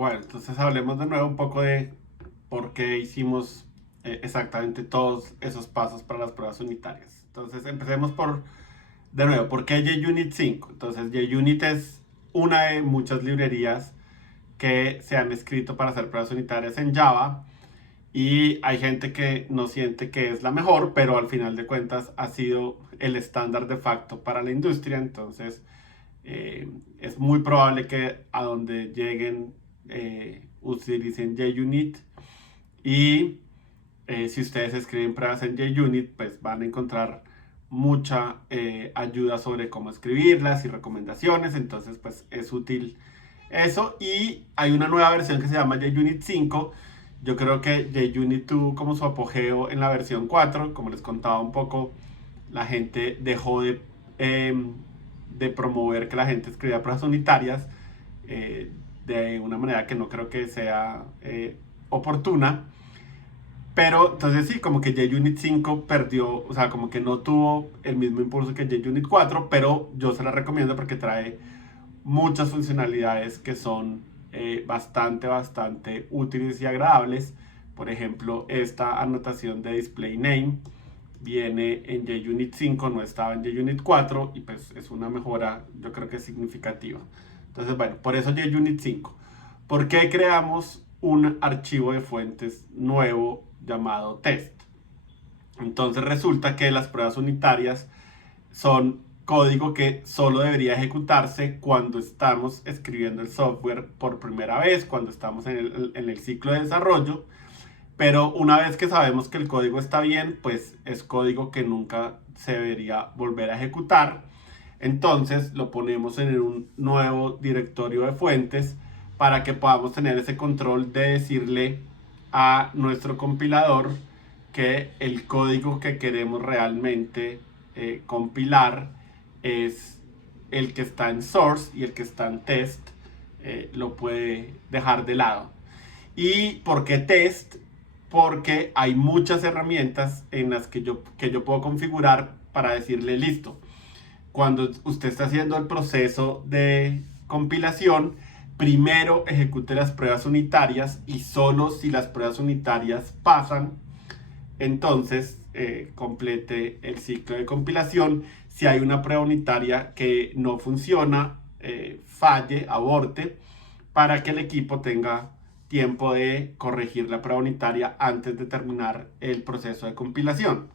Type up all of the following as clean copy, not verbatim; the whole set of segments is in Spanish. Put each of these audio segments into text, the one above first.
Bueno, entonces hablemos de nuevo un poco de por qué hicimos exactamente todos esos pasos para las pruebas unitarias. Entonces empecemos de nuevo, ¿por qué JUnit 5? Entonces JUnit es una de muchas librerías que se han escrito para hacer pruebas unitarias en Java y hay gente que no siente que es la mejor, pero al final de cuentas ha sido el estándar de facto para la industria. Entonces es muy probable que a donde lleguen utilicen JUnit y si ustedes escriben pruebas en JUnit pues van a encontrar mucha ayuda sobre cómo escribirlas y recomendaciones. Entonces pues es útil eso. Y hay una nueva versión que se llama JUnit 5. Yo creo que JUnit tuvo como su apogeo en la versión 4. Como les contaba un poco, la gente dejó de promover que la gente escribía pruebas unitarias de una manera que no creo que sea oportuna. Pero entonces sí, como que JUnit 5 perdió, o sea, como que no tuvo el mismo impulso que JUnit 4, pero yo se la recomiendo porque trae muchas funcionalidades que son bastante útiles y agradables. Por ejemplo, esta anotación de display name viene en JUnit 5, no estaba en JUnit 4 y pues es una mejora, yo creo que significativa. Entonces, bueno, por eso JUnit 5. ¿Por qué creamos un archivo de fuentes nuevo llamado test? Entonces resulta que las pruebas unitarias son código que solo debería ejecutarse cuando estamos escribiendo el software por primera vez, cuando estamos en el ciclo de desarrollo. Pero una vez que sabemos que el código está bien, pues es código que nunca se debería volver a ejecutar. Entonces lo ponemos en un nuevo directorio de fuentes para que podamos tener ese control de decirle a nuestro compilador que el código que queremos realmente compilar es el que está en source y el que está en test lo puede dejar de lado. ¿Y por qué test? Porque hay muchas herramientas en las que yo puedo configurar para decirle listo. Cuando usted está haciendo el proceso de compilación, primero ejecute las pruebas unitarias y solo si las pruebas unitarias pasan, entonces complete el ciclo de compilación. Si hay una prueba unitaria que no funciona, falle, aborte, para que el equipo tenga tiempo de corregir la prueba unitaria antes de terminar el proceso de compilación.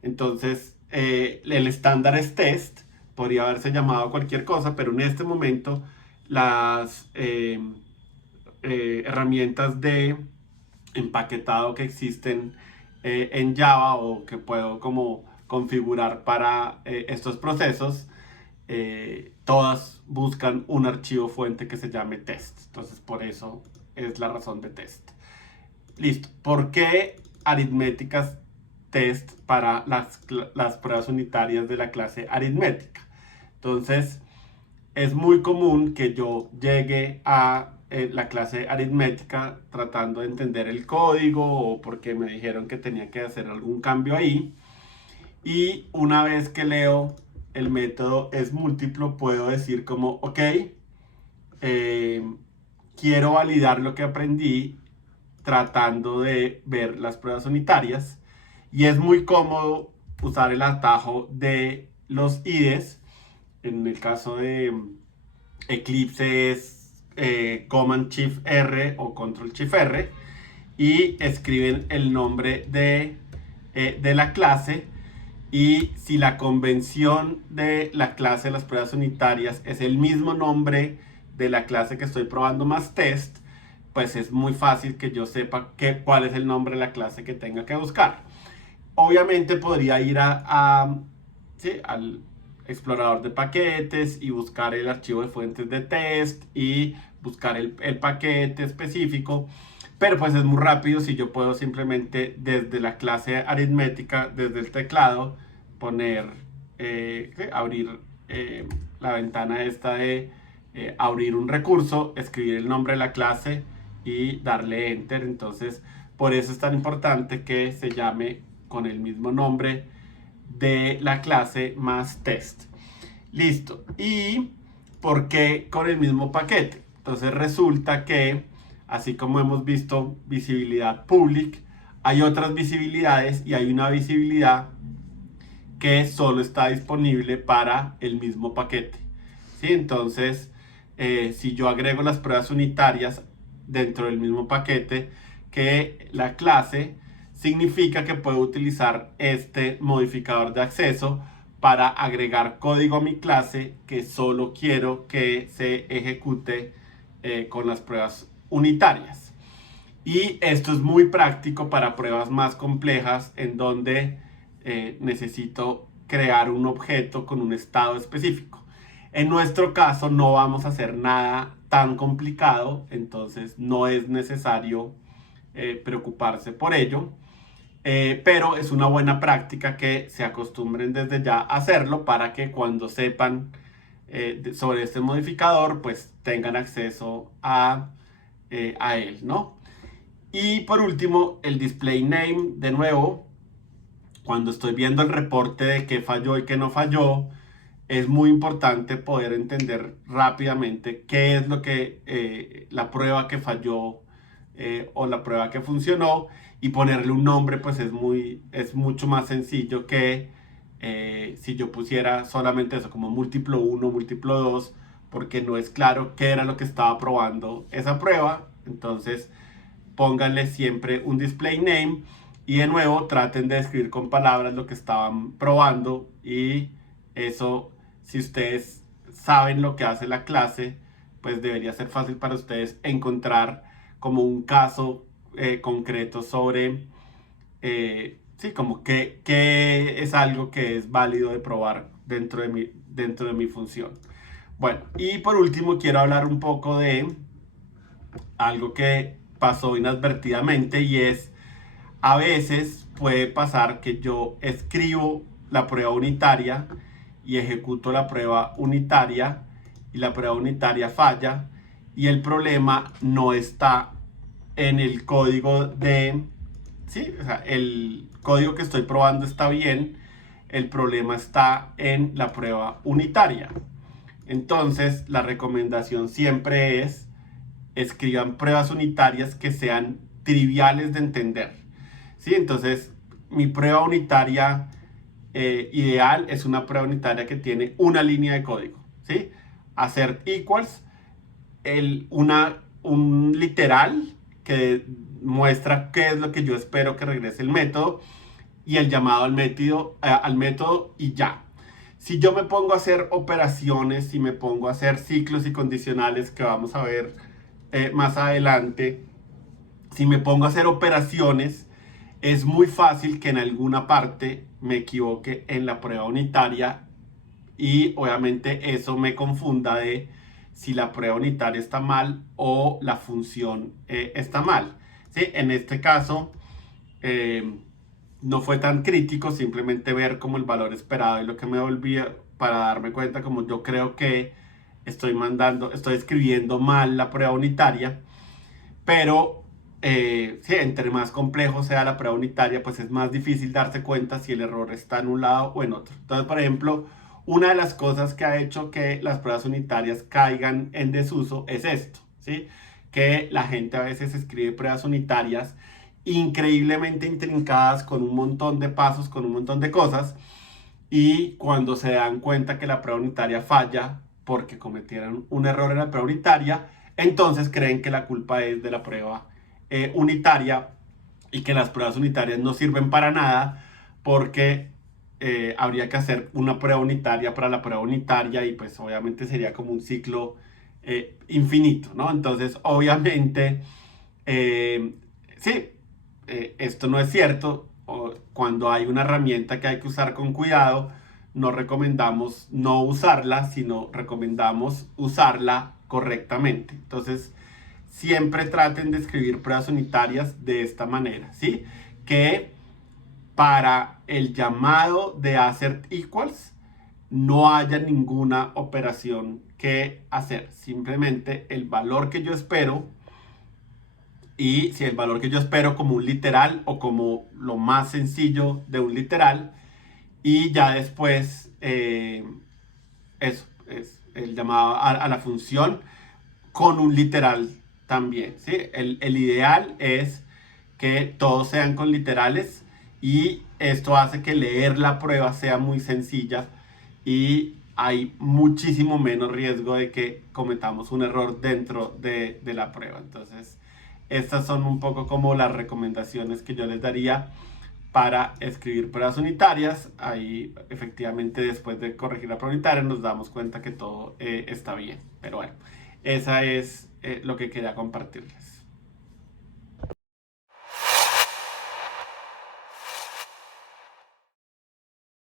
Entonces, el estándar es test, podría haberse llamado cualquier cosa, pero en este momento las herramientas de empaquetado que existen en Java o que puedo como configurar para estos procesos, todas buscan un archivo fuente que se llame test. Entonces por eso es la razón de test. Listo. ¿Por qué aritméticas test para las pruebas unitarias de la clase aritmética? Entonces es muy común que yo llegue a la clase aritmética tratando de entender el código o porque me dijeron que tenía que hacer algún cambio ahí. Y una vez que leo el método es múltiplo, puedo decir como, ok, quiero validar lo que aprendí tratando de ver las pruebas unitarias. Y es muy cómodo usar el atajo de los IDEs. En el caso de Eclipse es Command Shift R o Control Shift R y escriben el nombre de la clase. Y si la convención de la clase de las pruebas unitarias es el mismo nombre de la clase que estoy probando más test, pues es muy fácil que yo sepa cuál es el nombre de la clase que tenga que buscar. Obviamente podría ir ¿sí? al explorador de paquetes y buscar el archivo de fuentes de test y buscar el paquete específico. Pero pues es muy rápido si yo puedo simplemente desde la clase aritmética, desde el teclado, poner, abrir la ventana esta de abrir un recurso, escribir el nombre de la clase y darle enter. Entonces por eso es tan importante que se llame con el mismo nombre de la clase más test. Listo. ¿Y por qué con el mismo paquete? Entonces resulta que así como hemos visto visibilidad public, hay otras visibilidades y hay una visibilidad que solo está disponible para el mismo paquete. ¿Sí? Entonces, si yo agrego las pruebas unitarias dentro del mismo paquete que la clase, significa que puedo utilizar este modificador de acceso para agregar código a mi clase que solo quiero que se ejecute con las pruebas unitarias. Y esto es muy práctico para pruebas más complejas en donde necesito crear un objeto con un estado específico. En nuestro caso no vamos a hacer nada tan complicado, entonces no es necesario preocuparse por ello. Pero es una buena práctica que se acostumbren desde ya a hacerlo para que cuando sepan sobre este modificador, pues tengan acceso a él, ¿no? Y por último, el display name, de nuevo, cuando estoy viendo el reporte de qué falló y qué no falló, es muy importante poder entender rápidamente qué es lo que la prueba que falló o la prueba que funcionó, y ponerle un nombre pues es mucho más sencillo que si yo pusiera solamente eso como múltiplo 1, múltiplo 2, porque no es claro qué era lo que estaba probando esa prueba. Entonces pónganle siempre un display name y de nuevo traten de describir con palabras lo que estaban probando, y eso, si ustedes saben lo que hace la clase, pues debería ser fácil para ustedes encontrar como un caso concreto sobre, sí, como que es algo que es válido de probar dentro de mi función. Bueno, y por último quiero hablar un poco de algo que pasó inadvertidamente, y es, a veces puede pasar que yo escribo la prueba unitaria y ejecuto la prueba unitaria y la prueba unitaria falla, y el problema no está en el código de... Sí, o sea, el código que estoy probando está bien, el problema está en la prueba unitaria. Entonces, la recomendación siempre es: escriban pruebas unitarias que sean triviales de entender. ¿Sí? Entonces, mi prueba unitaria ideal es una prueba unitaria que tiene una línea de código. ¿Sí? Assert equals, un literal que muestra qué es lo que yo espero que regrese el método, y el llamado al método y ya. Si yo me pongo a hacer operaciones, si me pongo a hacer ciclos y condicionales que vamos a ver más adelante, si me pongo a hacer operaciones, es muy fácil que en alguna parte me equivoque en la prueba unitaria, y obviamente eso me confunda de si la prueba unitaria está mal o la función está mal. ¿Sí? En este caso no fue tan crítico, simplemente ver como el valor esperado y lo que me volvía, para darme cuenta como yo creo que estoy escribiendo mal la prueba unitaria. Pero sí, entre más complejo sea la prueba unitaria, pues es más difícil darse cuenta si el error está en un lado o en otro. Entonces, por ejemplo, una de las cosas que ha hecho que las pruebas unitarias caigan en desuso es esto, ¿sí? Que la gente a veces escribe pruebas unitarias increíblemente intrincadas, con un montón de pasos, con un montón de cosas, y cuando se dan cuenta que la prueba unitaria falla porque cometieron un error en la prueba unitaria, entonces creen que la culpa es de la prueba unitaria, y que las pruebas unitarias no sirven para nada porque habría que hacer una prueba unitaria para la prueba unitaria, y pues obviamente sería como un ciclo infinito, ¿no? Entonces obviamente sí, esto no es cierto. Cuando hay una herramienta que hay que usar con cuidado, no recomendamos no usarla, sino recomendamos usarla correctamente. Entonces, siempre traten de escribir pruebas unitarias de esta manera, ¿sí? Que para el llamado de assert equals no haya ninguna operación que hacer. Simplemente el valor que yo espero, y si el valor que yo espero como un literal o como lo más sencillo de un literal, y ya después eso es el llamado a la función con un literal también, ¿sí? El ideal es que todos sean con literales y esto hace que leer la prueba sea muy sencilla y hay muchísimo menos riesgo de que cometamos un error dentro de la prueba. Entonces, estas son un poco como las recomendaciones que yo les daría para escribir pruebas unitarias. Ahí efectivamente después de corregir la prueba unitaria nos damos cuenta que todo está bien. Pero bueno, esa es lo que quería compartirles.